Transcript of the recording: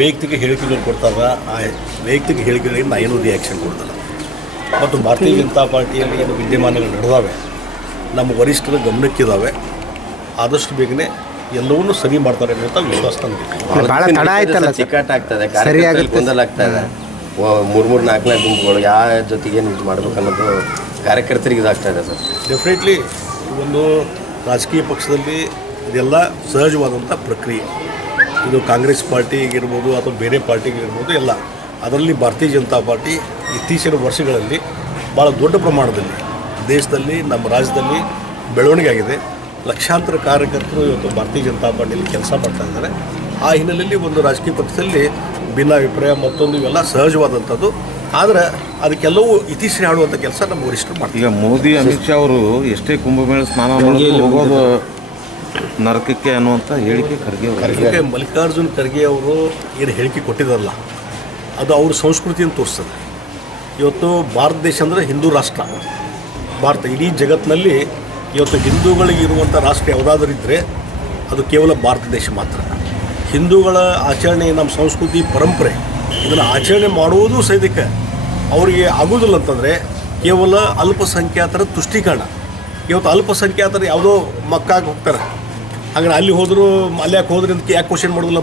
ವೈಯಕ್ತಿಕ ಹೇಳಿಕೆಗಳು ಕೊಡ್ತಾರ ಆ ವೈಯಕ್ತಿಕ ಹೇಳಿಕೆಗಳಿಗೆ ನಾ ಏನೂ ರಿಯಾಕ್ಷನ್ ಕೊಡ್ತಾರೆ ಮತ್ತು ಭಾರತೀಯ ಜನತಾ ಪಾರ್ಟಿಯಲ್ಲಿ ಏನು ವಿದ್ಯಮಾನಗಳು ನಡೆದಾವೆ ನಮ್ಮ ವರಿಷ್ಠರ ಗಮನಕ್ಕಿದ್ದಾವೆ ಆದಷ್ಟು ಬೇಗನೆ ಎಲ್ಲವನ್ನೂ ಸರಿ ಮಾಡ್ತಾರೆ ಅನ್ನೋಂಥ ವಿಶ್ವಾಸ. ಚಿಕ್ಕಟ್ ಆಗ್ತದೆ. ಗೊಂದಲ ಮೂರ್ ಮೂರ್ ನಾಲ್ಕು ನಾಲ್ಕು ಗುಂಪುಗಳು ಯಾವ ಜೊತೆಗೆ ಏನು ಇದು ಮಾಡಬೇಕು ಅನ್ನೋದು ಕಾರ್ಯಕರ್ತರಿಗೆ ಇದಾಗ್ತಾ ಇದೆ ಸರ್. ಡೆಫಿನೆಟ್ಲಿ ಒಂದು ರಾಜಕೀಯ ಪಕ್ಷದಲ್ಲಿ ಇದೆಲ್ಲ ಸಹಜವಾದಂಥ ಪ್ರಕ್ರಿಯೆ. ಇದು ಕಾಂಗ್ರೆಸ್ ಪಾರ್ಟಿಗಿರ್ಬೋದು ಅಥವಾ ಬೇರೆ ಪಾರ್ಟಿಗಿರ್ಬೋದು ಎಲ್ಲ. ಅದರಲ್ಲಿ ಭಾರತೀಯ ಜನತಾ ಪಾರ್ಟಿ ಇತ್ತೀಚಿನ ವರ್ಷಗಳಲ್ಲಿ ಭಾಳ ದೊಡ್ಡ ಪ್ರಮಾಣದಲ್ಲಿ ದೇಶದಲ್ಲಿ ನಮ್ಮ ರಾಜ್ಯದಲ್ಲಿ ಬೆಳವಣಿಗೆ ಆಗಿದೆ. ಲಕ್ಷಾಂತರ ಕಾರ್ಯಕರ್ತರು ಇವತ್ತು ಭಾರತೀಯ ಜನತಾ ಪಾರ್ಟಿಯಲ್ಲಿ ಕೆಲಸ ಮಾಡ್ತಾ ಇದ್ದಾರೆ. ಆ ಹಿನ್ನೆಲೆಯಲ್ಲಿ ಒಂದು ರಾಜಕೀಯ ಪಕ್ಷದಲ್ಲಿ ಭಿನ್ನಾಭಿಪ್ರಾಯ ಮತ್ತೊಂದು ಇವೆಲ್ಲ ಸಹಜವಾದಂಥದ್ದು. ಆದರೆ ಅದಕ್ಕೆಲ್ಲವೂ ಇತಿಶ್ರೀ ಆಡುವಂಥ ಕೆಲಸ ನಮ್ಮ ವರಿಷ್ಠರು ಮಾಡ್ತೀವಿ ಈಗ ಮೋದಿ ಅಮಿತ್ ಶಾ ಅವರು ಎಷ್ಟೇ ಕುಂಭಮೇಳ ಸ್ನಾನ ಮಾಡಿ ಹೋಗೋದು ನರಕಕ್ಕೆ ಅನ್ನುವಂಥ ಹೇಳಿಕೆ ಖರ್ಗೆ ಅವರು ಈಗ ಮಲ್ಲಿಕಾರ್ಜುನ್ ಖರ್ಗೆ ಅವರು ಏನು ಹೇಳಿಕೆ ಕೊಟ್ಟಿದ್ದಾರಲ್ಲ ಅದು ಅವ್ರ ಸಂಸ್ಕೃತಿಯನ್ನು ತೋರಿಸ್ತದೆ. ಇವತ್ತು ಭಾರತ ದೇಶ ಅಂದರೆ ಹಿಂದೂ ರಾಷ್ಟ್ರ. ಭಾರತ ಇಡೀ ಜಗತ್ತಿನಲ್ಲಿ ಇವತ್ತು ಹಿಂದೂಗಳಿಗೆ ಇರುವಂಥ ರಾಷ್ಟ್ರ ಯಾವುದಾದ್ರೂ ಇದ್ದರೆ ಅದು ಕೇವಲ ಭಾರತ ದೇಶ ಮಾತ್ರ. ಹಿಂದೂಗಳ ಆಚರಣೆ ನಮ್ಮ ಸಂಸ್ಕೃತಿ ಪರಂಪರೆ ಇದನ್ನು ಆಚರಣೆ ಮಾಡುವುದು ಸೈದಿಕ ಅವರಿಗೆ ಆಗೋದಿಲ್ಲ ಅಂತಂದರೆ ಕೇವಲ ಅಲ್ಪಸಂಖ್ಯಾತರ ತುಷ್ಟೀಕರಣ. ಇವತ್ತು ಅಲ್ಪಸಂಖ್ಯಾತರು ಯಾವುದೋ ಮಕ್ಕಾಗಿ ಹೋಗ್ತಾರೆ. ಹಂಗೆ ಅಲ್ಲಿ ಹೋದ್ರು ಅಲ್ಲಿ ಯಾಕೆ ಹೋದ್ರಿ ಅಂತ ಯಾಕೆ ಕ್ವಶನ್ ಮಾಡೋದಿಲ್ಲ?